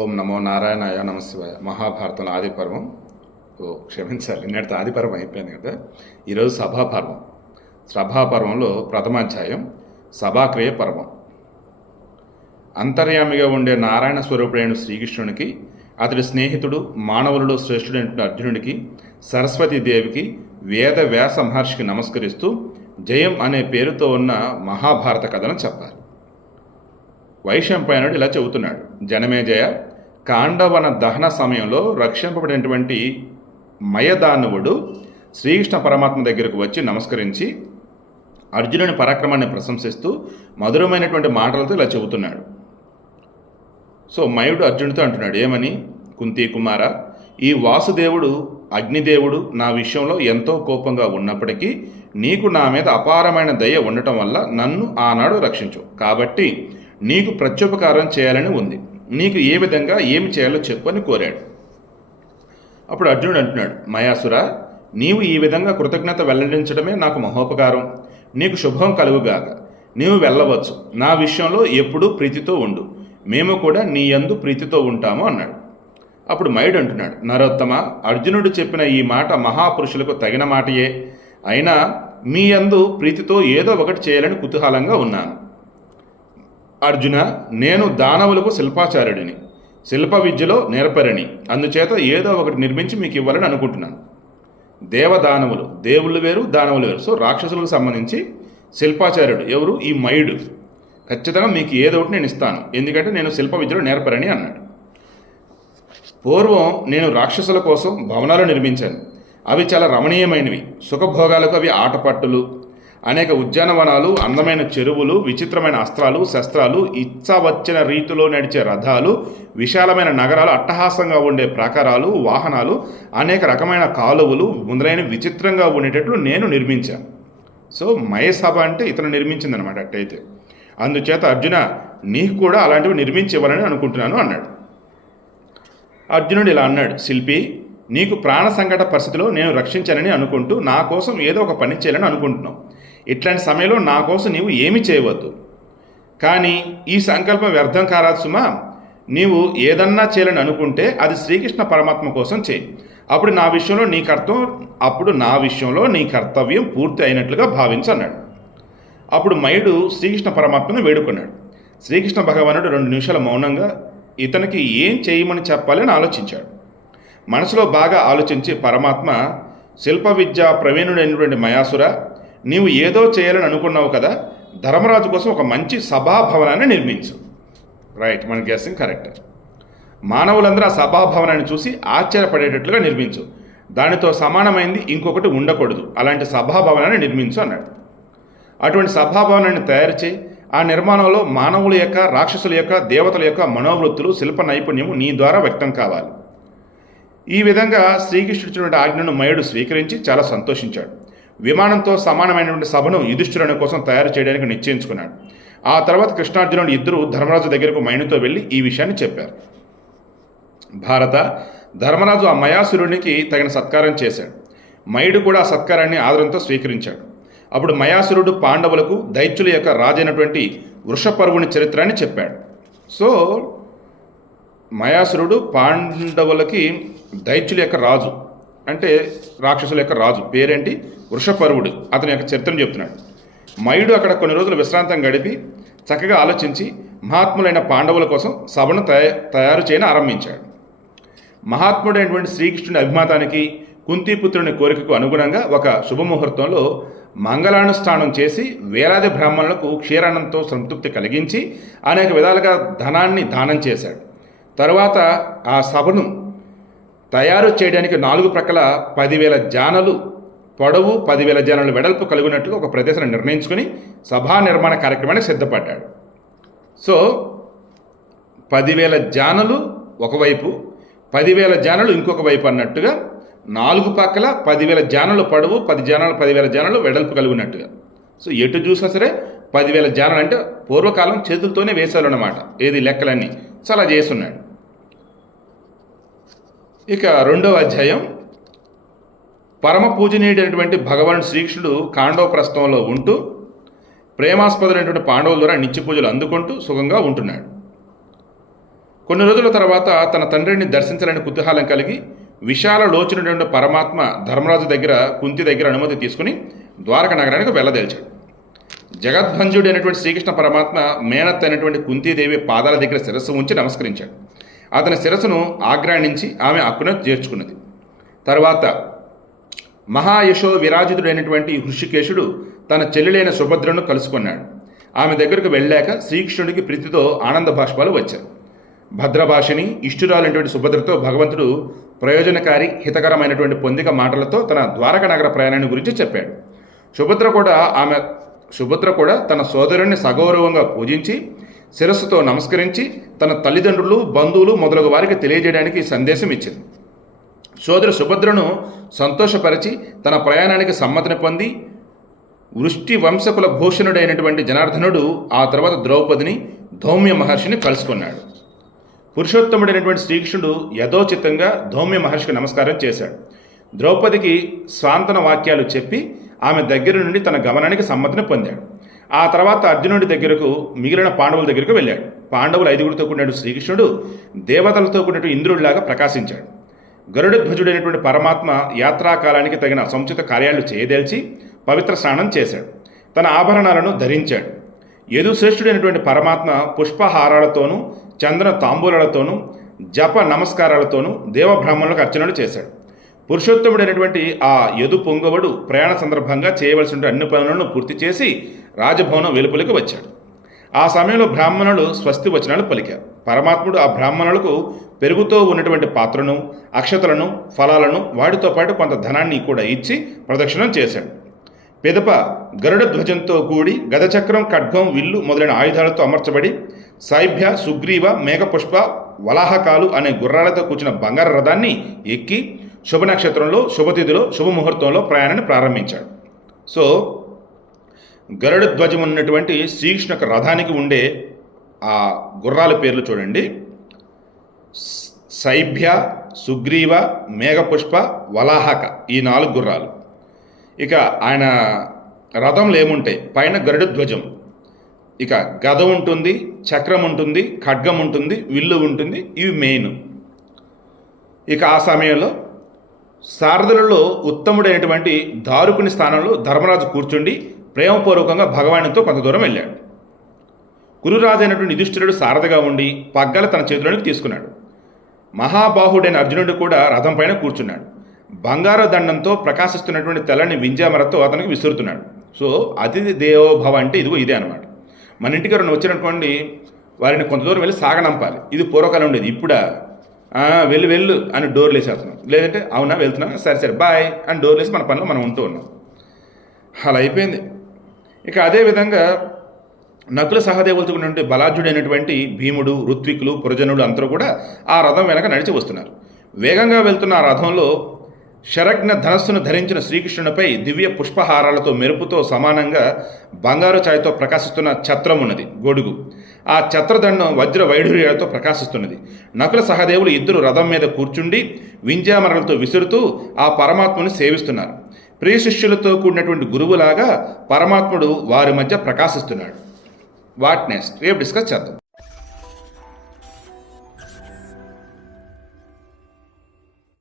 ఓం నమో నారాయణాయ నమశివాయ. మహాభారతంలో ఆది పర్వం. క్షమించాలి, నేటితో ఆది పర్వం అయిపోయింది కదా. ఈరోజు సభాపర్వం. సభాపర్వంలో ప్రథమాధ్యాయం సభాక్రియ పర్వం. అంతర్యామిగా ఉండే నారాయణ స్వరూపుడైన శ్రీకృష్ణునికి, అతడి స్నేహితుడు మానవులలో శ్రేష్ఠుడైన అర్జునుడికి, సరస్వతీదేవికి, వేద వ్యాస మహర్షికి నమస్కరిస్తూ జయం అనే పేరుతో ఉన్న మహాభారత కథను చెప్పాలి. వైశంపాయనుడు ఇలా చెబుతున్నాడు: జనమేజయ, కాండవన దహన సమయంలో రక్షింపబడినటువంటి మయదానవుడు శ్రీకృష్ణ పరమాత్మ దగ్గరకు వచ్చి నమస్కరించి అర్జునుని పరాక్రమాన్ని ప్రశంసిస్తూ మధురమైనటువంటి మాటలతో ఇలా చెబుతున్నాడు. సో మయుడు అర్జునుడితో అంటున్నాడు, ఏమని? కుంతీ కుమార, ఈ వాసుదేవుడు అగ్నిదేవుడు నా విషయంలో ఎంతో కోపంగా ఉన్నప్పటికీ నీకు నా మీద అపారమైన దయ ఉండటం వల్ల నన్ను ఆనాడు రక్షించు. కాబట్టి నీకు ప్రత్యుపకారం చేయాలని ఉంది. నీకు ఏ విధంగా ఏమి చేయాలో చెప్పు అని కోరాడు. అప్పుడు అర్జునుడు అంటున్నాడు, మయాసుర, నీవు ఈ విధంగా కృతజ్ఞత వెల్లడించడమే నాకు మహోపకారం. నీకు శుభం కలుగుగాక. నీవు వెళ్ళవచ్చు. నా విషయంలో ఎప్పుడూ ప్రీతితో ఉండు. మేము కూడా నీ యందు ప్రీతితో ఉంటాము అన్నాడు. అప్పుడు మయుడు అంటున్నాడు, నరోత్తమ, అర్జునుడు చెప్పిన ఈ మాట మహాపురుషులకు తగిన మాటయే. అయినా మీ యందు ప్రీతితో ఏదో ఒకటి చేయాలని కుతూహలంగా ఉన్నాను. అర్జున, నేను దానవులకు శిల్పాచార్యుడిని, శిల్ప విద్యలో నేర్పరిని. అందుచేత ఏదో ఒకటి నిర్మించి మీకు ఇవ్వాలని అనుకుంటున్నాను. దేవదానవులు, దేవుళ్ళు వేరు, దానవులు వేరు. సో రాక్షసులకు సంబంధించి శిల్పాచార్యుడు ఎవరు? ఈ మయుడు. ఖచ్చితంగా మీకు ఏదో ఒకటి నేను ఇస్తాను, ఎందుకంటే నేను శిల్ప విద్యలో నేర్పరని అన్నాడు. పూర్వం నేను రాక్షసుల కోసం భవనాలు నిర్మించాను. అవి చాలా రమణీయమైనవి. సుఖభోగాలకు అవి ఆటపట్టులు, అనేక ఉద్యానవనాలు, అందమైన చెరువులు, విచిత్రమైన అస్త్రాలు, శస్త్రాలు, ఇచ్చవచ్చిన రీతిలో నడిచే రథాలు, విశాలమైన నగరాలు, అట్టహాసంగా ఉండే ప్రాకారాలు, వాహనాలు, అనేక రకమైన కాలువలు మొదలైన విచిత్రంగా ఉండేటట్లు నేను నిర్మించాను. సో మయసభ అంటే ఇతను నిర్మించిందనమాట. అట్టయితే అందుచేత అర్జున, నీకు కూడా అలాంటివి నిర్మించి ఇవ్వాలని అనుకుంటున్నాను అన్నాడు. అర్జునుడు ఇలా అన్నాడు, శిల్పి, నీకు ప్రాణ సంకట పరిస్థితిలో నేను రక్షించానని అనుకుంటూ నా కోసం ఏదో ఒక పని చేయాలని అనుకుంటున్నావు. ఇట్లాంటి సమయంలో నా కోసం నీవు ఏమి చేయవద్దు. కానీ ఈ సంకల్పం వ్యర్థం కారాదు సుమా. నీవు ఏదన్నా చేయాలని అనుకుంటే అది శ్రీకృష్ణ పరమాత్మ కోసం చేయి. అప్పుడు నా విషయంలో నీ కర్తవ్యం పూర్తి అయినట్లుగా భావించన్నాడు. అప్పుడు మయుడు శ్రీకృష్ణ పరమాత్మను వేడుకున్నాడు. శ్రీకృష్ణ భగవానుడు 2 నిమిషాల మౌనంగా ఇతనికి ఏం చేయమని చెప్పాలని ఆలోచించాడు. మనసులో బాగా ఆలోచించి పరమాత్మ, శిల్ప విద్య ప్రవీణుడైనటువంటి మయాసుర, నీవు ఏదో చేయాలని అనుకున్నావు కదా, ధర్మరాజు కోసం ఒక మంచి సభాభవనాన్ని నిర్మించు. రైట్, మన గెస్సింగ్ కరెక్ట్. మానవులందరూ ఆ సభాభవనాన్ని చూసి ఆశ్చర్యపడేటట్లుగా నిర్మించు. దానితో సమానమైంది ఇంకొకటి ఉండకూడదు. అలాంటి సభాభవనాన్ని నిర్మించు అన్నాడు. అటువంటి సభాభవనాన్ని తయారు చేయి. ఆ నిర్మాణంలో మానవుల యొక్క, రాక్షసుల యొక్క, దేవతల యొక్క మనోవృత్తులు, శిల్ప నైపుణ్యము నీ ద్వారా వ్యక్తం కావాలి. ఈ విధంగా శ్రీకృష్ణుడి ఆజ్ఞను మయుడు స్వీకరించి చాలా సంతోషించాడు. విమానంతో సమానమైనటువంటి సభను యుధిష్ఠిరుని కోసం తయారు చేయడానికి నిశ్చయించుకున్నాడు. ఆ తర్వాత కృష్ణార్జునుడు ఇద్దరు ధర్మరాజు దగ్గరకు మయునితో వెళ్ళి ఈ విషయాన్ని చెప్పారు. భారత, ధర్మరాజు ఆ మయాసురునికి తగిన సత్కారం చేశాడు. మయుడు కూడా ఆ సత్కారాన్ని ఆదరంతో స్వీకరించాడు. అప్పుడు మయాసురుడు పాండవులకు దైత్యుల యొక్క రాజైనటువంటి వృషపర్వుని చరిత్రాన్ని చెప్పాడు. సో మయాసురుడు పాండవులకి దైత్యుల యొక్క రాజు, అంటే రాక్షసుల యొక్క రాజు పేరేంటి? వృషపర్వుడు. అతని యొక్క చరిత్రను చెప్తున్నాడు. మయుడు అక్కడ కొన్ని రోజులు విశ్రాంతం గడిపి చక్కగా ఆలోచించి మహాత్ములైన పాండవుల కోసం సభను తయారు చేయని ఆరంభించాడు. మహాత్ముడైనటువంటి శ్రీకృష్ణుడి అభిమతానికి, కుంతీపుత్రుని కోరికకు అనుగుణంగా ఒక శుభముహూర్తంలో మంగళానుష్ఠానం చేసి వేలాది బ్రాహ్మణులకు క్షీరాన్నంతో సంతృప్తి కలిగించి అనేక విధాలుగా ధనాన్ని దానం చేశాడు. తరువాత ఆ సభను తయారు చేయడానికి 4 ప్రక్కల 10,000 జానలు పొడవు, 10,000 జానలు వెడల్పు కలిగినట్లు ఒక ప్రదేశాన్ని నిర్ణయించుకుని సభా నిర్మాణ కార్యక్రమానికి సిద్ధపడ్డాడు. సో 10,000 జానలు ఒకవైపు, 10,000 జానలు ఇంకొక వైపు అన్నట్టుగా 4 పక్కల 10,000 జానలు పొడవు, 10,000 జానలు వెడల్పు కలిగినట్టుగా. సో ఎటు చూసినా సరే 10,000 జానలు అంటే పూర్వకాలం చేతులతోనే వేశారు అన్నమాట. ఏది లెక్కలన్నీ చాలా చేస్తున్నాడు. ఇక 2వ అధ్యాయం, పరమ పూజనీయుడైనటువంటి భగవానుడు శ్రీకృష్ణుడు కాండవ ప్రస్థంలో ఉంటూ ప్రేమాస్పదులైనటువంటి పాండవుల ద్వారా నిత్య పూజలు అందుకుంటూ సుఖంగా ఉంటున్నాడు. కొన్ని రోజుల తర్వాత తన తండ్రిని దర్శించాలని కుతూహలం కలిగి విశాల లోచనుడైన పరమాత్మ ధర్మరాజు దగ్గర కుంతి దగ్గర అనుమతి తీసుకుని ద్వారక నగరానికి వెళ్ళదలిచాడు. జగద్భంజుడు అయినటువంటి శ్రీకృష్ణ పరమాత్మ మేనత్ అయినటువంటి కుంతీదేవి పాదాల దగ్గర శిరస్సు ఉంచి నమస్కరించాడు. అతని శిరస్సును ఆగ్రాణించి ఆమె అక్కున చేర్చుకున్నది. తర్వాత మహాయశో విరాజితుడైనటువంటి హృషికేశుడు తన చెల్లెలైన సుభద్రను కలుసుకున్నాడు. ఆమె దగ్గరకు వెళ్ళాక శ్రీకృష్ణుడికి ప్రీతితో ఆనంద బాష్పాలు వచ్చాయి. భద్రభాషిని ఇష్టురాలైనటువంటి సుభద్రతో భగవంతుడు ప్రయోజనకారి హితకరమైనటువంటి పొందిక మాటలతో తన ద్వారక నగర ప్రయాణాన్ని గురించి చెప్పాడు. సుభద్ర కూడా తన సోదరుణ్ణి సగౌరవంగా పూజించి శిరస్సుతో నమస్కరించి తన తల్లిదండ్రులు బంధువులు మొదలగు వారికి తెలియజేయడానికి సందేశం ఇచ్చింది. సోదరు సుభద్రను సంతోషపరిచి తన ప్రయాణానికి సమ్మతిని పొంది వృష్టి వంశకుల భూషణుడైనటువంటి జనార్దనుడు ఆ తర్వాత ద్రౌపదిని ధౌమ్య మహర్షిని కలుసుకున్నాడు. పురుషోత్తముడైనటువంటి శ్రీకృష్ణుడు యథోచితంగా ధౌమ్య మహర్షికి నమస్కారం చేశాడు. ద్రౌపదికి స్వాంతన వాక్యాలు చెప్పి ఆమె దగ్గర నుండి తన గమనానికి సమ్మతిని పొందాడు. ఆ తర్వాత అర్జునుడి దగ్గరకు మిగిలిన పాండవుల దగ్గరకు వెళ్ళాడు. పాండవులు 5గురితో కూడినటువంటి శ్రీకృష్ణుడు దేవతలతో కూడినటువంటి ఇంద్రుడిలాగా ప్రకాశించాడు. గరుడధ్వజుడైనటువంటి పరమాత్మ యాత్రాకాలానికి తగిన సముచిత కార్యాలు చేయదలిచి పవిత్ర స్నానం చేశాడు. తన ఆభరణాలను ధరించాడు. యదుశ్రేష్ఠుడైనటువంటి పరమాత్మ పుష్పహారాలతోనూ చంద్ర తాంబూలాలతోనూ జప నమస్కారాలతోనూ దేవబ్రాహ్మణులకు అర్చనలు చేశాడు. పురుషోత్తముడైనటువంటి ఆ యదు పొంగవుడు ప్రయాణ సందర్భంగా చేయవలసిన అన్ని పనులను పూర్తి చేసి రాజభవనం వెలుపలికి వచ్చాడు. ఆ సమయంలో బ్రాహ్మణులు స్వస్తి వచనాలు పలికారు. పరమాత్ముడు ఆ బ్రాహ్మణులకు పెరుగుతూ ఉన్నటువంటి పాత్రను, అక్షతలను, ఫలాలను వాటితో పాటు కొంత ధనాన్ని కూడా ఇచ్చి ప్రదక్షిణం చేశాడు. పిదప గరుడ ధ్వజంతో కూడి గదచక్రం, ఖడ్గం, విల్లు మొదలైన ఆయుధాలతో అమర్చబడి సైభ్య, సుగ్రీవ, మేఘపుష్ప, వలాహకాలు అనే గుర్రాలతో కూర్చున్న బంగారు రథాన్ని ఎక్కి శుభ నక్షత్రంలో, శుభతిథిలో, శుభముహూర్తంలో ప్రయాణాన్ని ప్రారంభించాడు. సో గరుడ ధ్వజం ఉన్నటువంటి శ్రీకృష్ణ యొక్క రథానికి ఉండే ఆ గుర్రాల పేర్లు చూడండి. సైభ్య, సుగ్రీవ, మేఘపుష్ప, వలాహక, ఈ 4 గుర్రాలు. ఇక ఆయన రథంలో ఏముంటాయి? పైన గరుడ ధ్వజం, ఇక గద ఉంటుంది, చక్రం ఉంటుంది, ఖడ్గం ఉంటుంది, విల్లు ఉంటుంది. ఇవి మెయిన్. ఇక ఆ సమయంలో సారథులలో ఉత్తముడైనటువంటి దారుకుని స్థానంలో ధర్మరాజు కూర్చుండి ప్రేమపూర్వకంగా భగవానుడితో కొంత దూరం వెళ్ళాడు. కురురాజు అయినటువంటి యుధిష్ఠిరుడు సారథిగా ఉండి పగ్గాలు తన చేతిలోనికి తీసుకున్నాడు. మహాబాహుడైన అర్జునుడు కూడా రథం పైన కూర్చున్నాడు. బంగారు దండంతో ప్రకాశిస్తున్నటువంటి తెల్లని వింజామరతో అతనికి విసురుతున్నాడు. సో అతిథి దేవోభవ అంటే ఇదిగో ఇదే అనమాట. మన ఇంటికి ఎవరైనా వచ్చినటువంటి వారిని కొంత దూరం వెళ్ళి సాగనంపాలి. ఇది పూర్వకాలం ఉండేది. ఇప్పుడా వెళ్ళు అని డోర్లు వేసేస్తున్నాం. లేదంటే అవునా వెళ్తున్నాం, సరే బాయ్ అని డోర్లు వేసి మన పనిలో మనం ఉంటూ ఉన్నాం. అలా అయిపోయింది. ఇక అదేవిధంగా నకుల సహదేవులతో ఉన్నటువంటి బలాఢ్యుడైనటువంటి భీముడు, ఋత్వికులు, పురజనుడు అందరూ కూడా ఆ రథం వెనక నడిచి వస్తున్నారు. వేగంగా వెళ్తున్న ఆ రథంలో శరజ్ఞ ధనస్సును ధరించిన శ్రీకృష్ణునిపై దివ్య పుష్పహారాలతో మెరుపుతో సమానంగా బంగారు ఛాయతో ప్రకాశిస్తున్న ఛత్రం ఉన్నది, గొడుగు. ఆ ఛత్రదండం వజ్ర వైఢూర్యాలతో ప్రకాశిస్తున్నది. నకుల సహదేవులు ఇద్దరు రథం మీద కూర్చుండి వింజామరలతో విసురుతూ ఆ పరమాత్మను సేవిస్తున్నారు. ప్రియ శిష్యులతో కూడినటువంటి గురువులాగా పరమాత్ముడు వారి మధ్య ప్రకాశిస్తున్నాడు. వాట్ నెక్స్ట్ రేపు డిస్కస్ చేద్దాం.